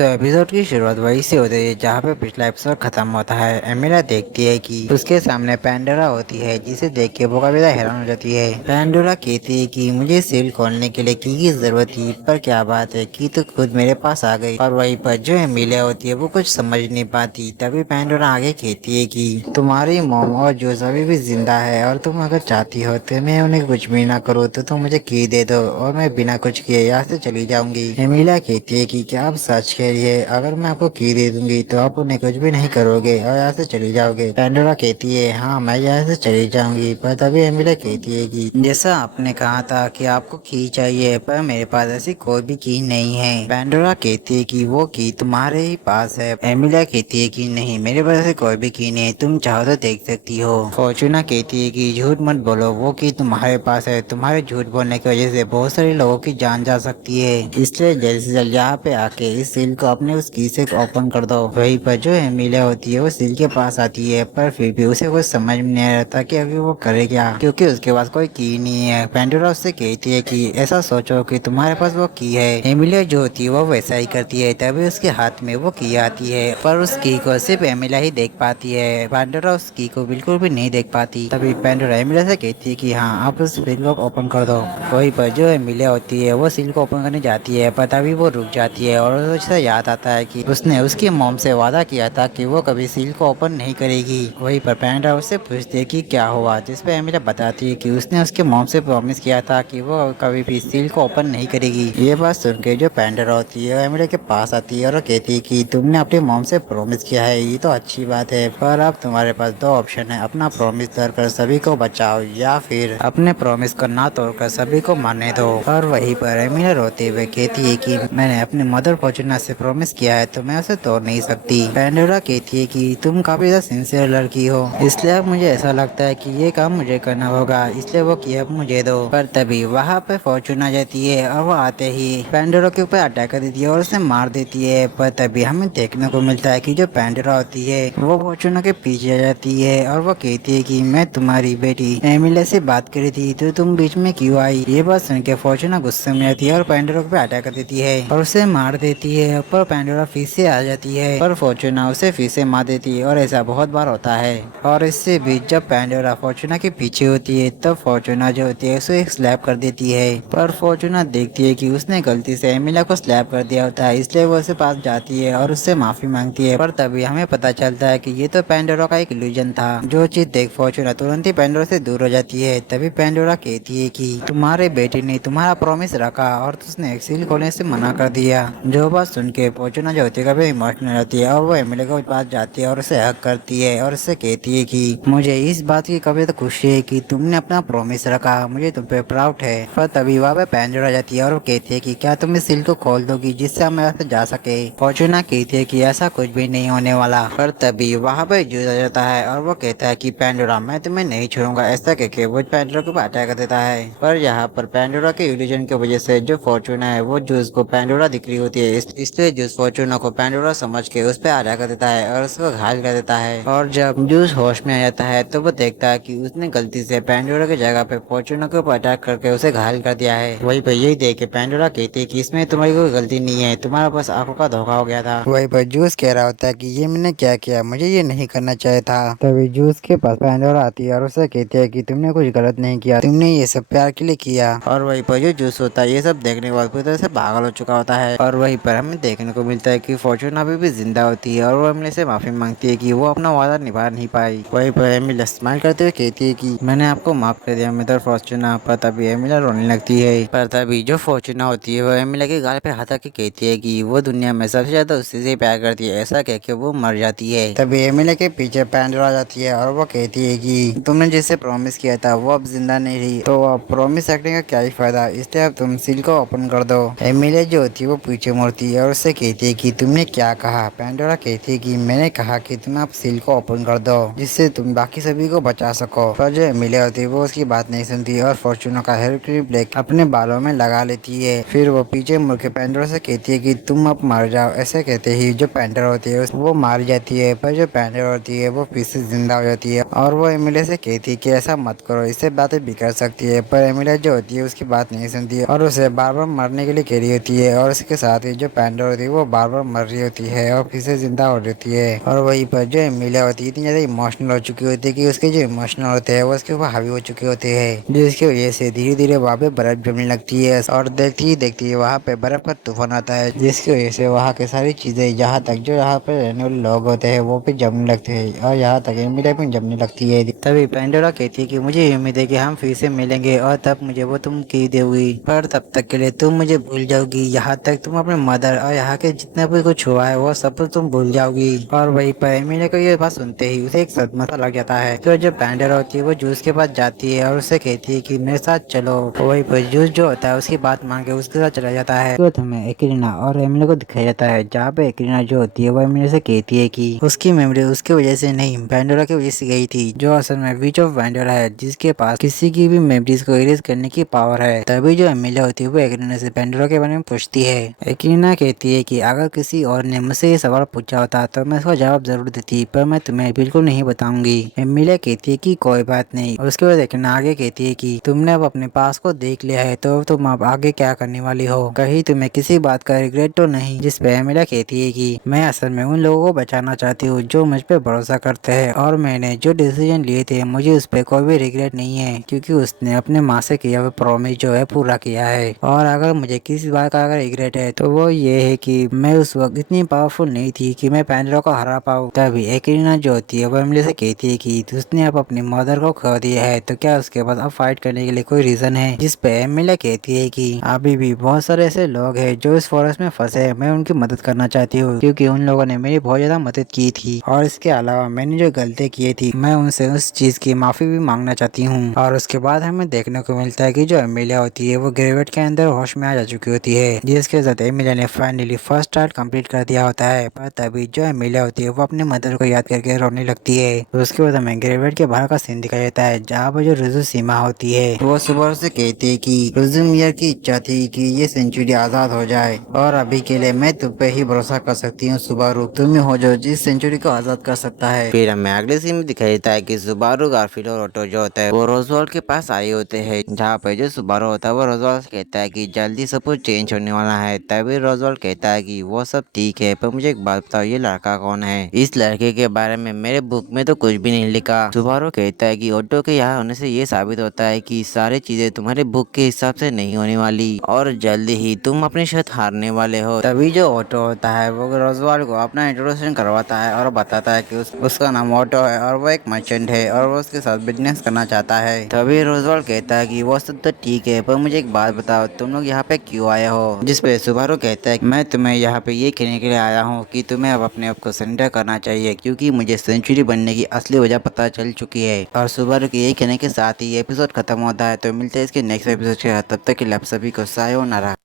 तो एपिसोड की शुरुआत वहीं से होती है जहाँ पे पिछला एपिसोड खत्म होता है। एमिला देखती है कि उसके सामने पैंडोरा होती है, जिसे देख के वो काफी ज्यादा हैरान हो जाती है। पैंडोरा कहती है कि मुझे सील खोलने के लिए की जरूरत थी, पर क्या बात है कि तो खुद मेरे पास आ गई। और वहीं पर जो एमिलिया होती है वो कुछ समझ नहीं पाती। तभी पैंडोरा आगे कहती है कि तुम्हारी मोम और जूस अभी भी जिंदा है, और तुम अगर चाहती हो तो मैं उन्हें कुछ भी ना करूँ तो तुम मुझे की दे दो और मैं बिना कुछ किए यहाँ से चली जाऊंगी। एमिलिया कहती है कि क्या आप सच कह रही है? अगर मैं आपको की दे दूंगी तो आप उन्हें कुछ भी नहीं करोगे और यहाँ से चली जाओगे? पैंडोरा कहती है हाँ, मैं यहाँ से चली जाऊंगी। पर तभी एमिलिया कहती है कि जैसा आपने कहा था कि आपको की चाहिए, पर मेरे पास ऐसी कोई भी की नहीं है। पैंडोरा कहती है कि वो की तुम्हारे ही पास है। एमिलिया कहती है कि नहीं, मेरे पास ऐसी कोई भी की नहीं है, तुम चाहो तो देख सकती हो। फॉर्चूना कहती है कि झूठ मत बोलो, वो की तुम्हारे पास है। तुम्हारे झूठ बोलने की वजह से बहुत सारे लोगों की जान जा सकती है, इसलिए जल्द से जल्द यहाँ पे आके इस सील को अपने उस की से ओपन कर दो। वहीं पर जो एमिलिया होती है वो सील के पास आती है, पर फिर भी उसे कुछ समझ में नहीं आता कि अभी वो करे क्या, क्योंकि उसके पास कोई की नहीं है। पैंडोरा उससे कहती है कि ऐसा सोचो कि तुम्हारे पास वो की है। एमिलिया जो होती है वो वैसा ही करती है। तभी उसके हाथ में वो की आती है, पर उस की को सिर्फ एमिलिया ही देख पाती है। पैंडोरा उस की को बिल्कुल भी नहीं देख पाती। तभी पैंडोरा एमिलिया से कहती है कि हाँ, आप उस सील को ओपन कर दो। वहीं पर जो एमिलिया होती है वो सील को ओपन करने जाती है, पर तभी वो रुक जाती है और उसे याद आता है कि उसने उसकी मॉम से वादा किया था कि वो कभी सील को ओपन नहीं करेगी। वहीं पर पैंडोरा उससे पूछती है कि क्या हुआ, जिस पे एमिलिया बताती है कि उसने उसके मॉम से प्रॉमिस किया था कि वो कभी भी सील को ओपन नहीं करेगी। ये बात सुन के जो पैंडोरा होती है एमिलिया के पास आती है और कहती है कि तुमने अपनी मॉम से प्रॉमिस किया है, ये तो अच्छी बात है, पर अब तुम्हारे पास दो ऑप्शन है, अपना प्रॉमिस तोड़कर सभी को बचाओ या फिर अपने प्रॉमिस को ना तोड़कर सभी को मारने दो। और वहीं पर एमिलिया रोते हुए कहती है कि मैंने अपनी मदर फॉर्चूना से प्रॉमिस किया है तो मैं उसे तोड़ नहीं सकती। पैंडोरा कहती है कि तुम काफी ज्यादा सिंसियर लड़की हो, इसलिए अब मुझे ऐसा लगता है कि ये काम मुझे करना होगा, इसलिए वो की अब मुझे दो। पर तभी वहाँ पे फॉर्चूना जाती है और वो आते ही पैंडोरा के ऊपर अटैक कर देती है और उसे मार देती है। पर तभी हमें देखने को मिलता है कि जो पैंडोरा होती है वो फॉर्चूना के पीछे आ जाती है और वो कहती है कि मैं तुम्हारी बेटी एमिलिया से बात करी थी तो तुम बीच में क्यों आई? ये बात सुन के फॉर्चूना गुस्से में आती है और पैंडोरा पे अटैक कर देती है और उसे मार देती है। पर पैंडोरा फिर से आ जाती है पर फॉर्चूना उसे फिर से मार देती है और ऐसा बहुत बार होता है। और इससे भी जब पैंडोरा फॉर्चूना के पीछे होती है तब फॉर्चूना जो होती है उसे एक स्लैप कर देती है। पर फॉर्चूना देखती है कि उसने गलती से एमिलिया को स्लैप कर दिया होता है, इसलिए वो उसके पास जाती है और उससे माफी मांगती है। पर तभी हमें पता चलता है कि ये तो पैंडोरा का एक इल्यूजन था। जो चीज देख फॉर्चूना तुरंत ही पैंडोरा से दूर हो जाती है। तभी पैंडोरा कहती है कि तुम्हारे बेटे ने तुम्हारा प्रॉमिस रखा और उसने एक सील खोलने से मना कर दिया। जो बात सुन के फॉर्चूना जो होती है कभी इमोशनल होती है और वो एमिलिया के पास जाती है और उसे हक करती है और उससे कहती है कि मुझे इस बात की कभी तो खुशी है कि तुमने अपना प्रॉमिस रखा, मुझे तुम पे प्राउड है। पर तभी वहाँ पे पैंडोरा जाती है और वो कहती है कि क्या तुम इस सील को खोल दोगी जिससे हम यहाँ से जा सके? फॉर्चूना कहती है कि ऐसा कुछ भी नहीं होने वाला। पर तभी वहाँ पे जूस आ जाता है और वो कहता है कि पैंडोरा मैं तुम्हें नहीं छोड़ूंगा, ऐसा कहके वो पैंडोरा को अटैक कर देता है। पर यहाँ पर पैंडोरा के इल्यूजन की वजह से जो फॉर्चूना है वो जूस को पैंडोरा दिख रही होती है, इसलिए जूस फॉर्चूना को पैंडोरा समझ के उस पर अटैक कर देता है और उसको घायल कर देता है। और जब जूस होश में आ जाता है तो वो देखता है कि उसने गलती से पैंडोरा की जगह पे फॉर्चूना के ऊपर अटैक करके उसे घायल कर दिया है। वही पर यही देख के पैंडोरा कहती है कि इसमें तुम्हारी कोई गलती नहीं है, तुम्हारा बस आंखों का धोखा हो गया था। वही पर जूस कह रहा होता है कि ये मैंने क्या किया, मुझे ये नहीं करना चाहिए था। तभी जूस के पास पैंडोरा आती है और उसे कहती है कि तुमने कुछ गलत नहीं किया, तुमने ये सब प्यार के लिए किया। और वहीं पर जो जूस होता है ये सब देखने के बाद पूरी तरह से पागल हो चुका होता है। और वहीं पर हमें देखने को मिलता है कि फॉर्चूना अभी भी जिंदा होती है और वो एमिली से माफी मांगती है कि वो अपना वादा निभा नहीं पाई। वहीं पर एमिली स्माइल करते हुए कहती है कि मैंने आपको माफ कर दिया मिस्टर फॉर्चूना। पर तभी एमिली रोने लगती है। पर तभी जो फॉर्चूना होती है वो एमिली के गाल पे हाथ रख के कहती है कि वो दुनिया में सबसे ज्यादा उसी से प्यार करती है, ऐसा कह के वो मर जाती है। तभी एमिली के पीछे पैंडोरा आ जाती है और वो कहती है कि तुमने जिसे प्रॉमिस किया था वो अब जिंदा नहीं रही, तो अब प्रॉमिस रखने का क्या ही फायदा, इसलिए अब तुम सील को ओपन कर दो। एमिली जो होती है वो पीछे मुड़ती है और उससे कहती है कि तुमने क्या कहा? पैंडोरा कहती है कि मैंने कहा कि तुम आप सील को ओपन कर दो जिससे तुम बाकी सभी को बचा सको। पर जो एमिली होती है वो उसकी बात नहीं सुनती और फॉर्चूना का हेयर क्लिप ब्लेक अपने बालों में लगा लेती है। फिर वो पीछे मुड़ के पैंडोरा से कहती है कि तुम अब मर जाओ। ऐसे कहते ही जो पैंडोरा होती है वो मार जाती है, पर जो पैंडोरा होती है वो फिर से जिंदा हो जाती है और वो एमिली से कहती है कि ऐसा मत करो, इससे बातें बिगड़ सकती है। पर एमिली जो होती है उसकी बात नहीं सुनती है और उसे बार बार मरने के लिए कह रही होती है। और इसके साथ ही जो पैंडोरा होती है वो बार बार मर रही होती है और फिर से जिंदा हो जाती है। और वहीं पर जो एमिलिया होती है इतनी ज्यादा इमोशनल हो चुकी होती है कि उसके जो इमोशनल होते हैं वो उसके ऊपर हावी हो चुके होते हैं, जिसकी वजह से धीरे धीरे वहाँ पे बर्फ जमने लगती है और देखती ही देखती है वहाँ पे बर्फ का तूफान आता है, जिसकी वजह से वहाँ के सारी चीजें यहाँ तक जो यहाँ पे रहने वाले लोग होते हैं वो भी जमने लगते हैं और यहाँ तक एमिलिया भी जमने लगती है। तभी पेंडोरा कहती है कि मुझे उम्मीद है कि हम फिर से मिलेंगे और तब मुझे वो तुम की दोगी, पर तब तक के लिए तुम मुझे भूल जाओगी, यहाँ तक तुम अपने मदर और यहाँ के जितना भी कुछ हुआ है वो सब तुम भूल जाओगी। और वहीं पर एमिलिया को ये बात सुनते ही उसे एक सदमा सा लग जाता है। तो जब पेंडोरा होती है वो जूस के पास जाती है और उससे कहती है कि मेरे साथ चलो। वहीं पर जूस जो होता है उसकी बात मान के उसके साथ चला जाता है। तो हमें एक्रीना और एमिलिया को दिखाया जाता है, जहाँ पे एक्रीना जो होती है वो एमिलिया से कहती है कि उसकी मेमोरी उसकी वजह से नहीं पेंडोरा की वजह से गई थी, जो असल में विच ऑफ पेंडोरा है, जिसके पास किसी की भी मेमोरीज को इरेज करने की पावर है। तभी जो एमिलिया होती है वो एक्रीना से पेंडोरा के बारे में पूछती है। एक्रीना कहती है कि अगर किसी और ने मुझसे ये सवाल पूछा होता तो मैं इसका जवाब जरूर देती, पर मैं तुम्हें बिल्कुल नहीं बताऊंगी। एमिलिया कहती है कि कोई बात नहीं। और उसके बाद एक्रीना आगे कहती है कि तुमने अब अपने पास को देख लिया है तो तुम अब आगे क्या करने वाली हो, कहीं तुम्हें किसी बात का रिग्रेट तो नहीं। जिस पे एमिलिया कहती है कि मैं असल में उन लोगों को बचाना चाहती हूँ जो मुझ पे भरोसा करते हैं, और मैंने जो डिसीजन लिए थे मुझे उस पर कोई भी रिग्रेट नहीं है, क्योंकि उसने अपने माँ से किया हुआ प्रॉमिस जो है पूरा किया है। और अगर मुझे किसी बात का अगर रिग्रेट है तो वो ये है कि मैं उस वक्त इतनी पावरफुल नहीं थी कि मैं पेंडोरा को हरा पाऊँ। तभी एक्रीना जो होती है वो एमिलिया से कहती है कि उसने अब अपनी मदर को खो दिया है तो क्या उसके पास अब फाइट करने के लिए कोई रीजन है। जिस पे एमिलिया कहती है कि अभी भी बहुत सारे ऐसे लोग हैं जो इस फॉरेस्ट में फंसे हैं, मैं उनकी मदद करना चाहती हूँ क्योंकि उन लोगों ने मेरी बहुत ज्यादा मदद की थी, और इसके अलावा मैंने जो गलती की थी मैं उनसे उस चीज की माफी भी मांगना चाहती हूँ। और उसके बाद हमें देखने को मिलता है कि जो एमिलिया होती है वो ग्रेवेट के अंदर होश में आ जा चुकी होती है, जिसके साथ एमिलिया ने फाइनली फर्स्ट टास्क कंप्लीट कर दिया होता है। पर तभी जो एमिलिया होती है वो अपनी मदर को याद करके रोने लगती है। तो उसके बाद हमें ग्रेवेट के बाहर का सीन दिखाया जाता है, जहाँ पर जो रुजु सीमा होती है वो सुबह से कहती है कि रुजु मियर की इच्छा थी कि ये सेंचुरी आजाद हो जाए, और अभी के लिए मैं तुम पे ही भरोसा कर सकती हूँ सुबारू, तुम ही हो जो जिस सेंचुरी को आजाद कर सकता है। फिर हमें अगले सीन में दिखाई देता है कि सुबारू, गारफील्ड और ऑटो जो होता है वो रोजवाल्ड के पास आए होते हैं, जहाँ पे जो सुबारू होता है वो रोजवाल्ड से कहता है कि जल्दी सब कुछ चेंज होने वाला है। तभी रोजवाल्ड कहता है कि वो सब ठीक है, पर मुझे एक बात बताओ, ये लड़का कौन है? इस लड़के के बारे में मेरे बुक में तो कुछ भी नहीं लिखा। सुबारू कहता है कि ऑटो के यहाँ होने से ये साबित होता है कि सारी चीजें तुम्हारे बुक के हिसाब से नहीं होने वाली और जल्दी ही तुम अपनी शर्त हारने वाले हो। तभी जो ऑटो होता है वो रोजवाल्ड को अपना इंट्रोडक्शन करवाता है और बताता है कि उसका नाम ऑटो है और वो एक मर्चेंट है और वो उसके साथ बिजनेस करना चाहता है। तभी रोजवाल्ड कहता है कि वो सब तो ठीक है, पर मुझे एक बात बताओ, तुम लोग यहाँ पे क्यों आए हो? जिस पे सुबारू कहता है मैं तुम्हें यहाँ पे ये कहने के लिए आया हूँ कि तुम्हें अब अपने आप को सरेंडर करना चाहिए, क्योंकि मुझे सेंचुरी बनने की असली वजह पता चल चुकी है। और सुबारू के यही कहने के साथ ही एपिसोड खत्म होता है। तो मिलते हैं इसके नेक्स्ट एपिसोड के साथ, तब तक के लिए आप सभी को सायोनारा।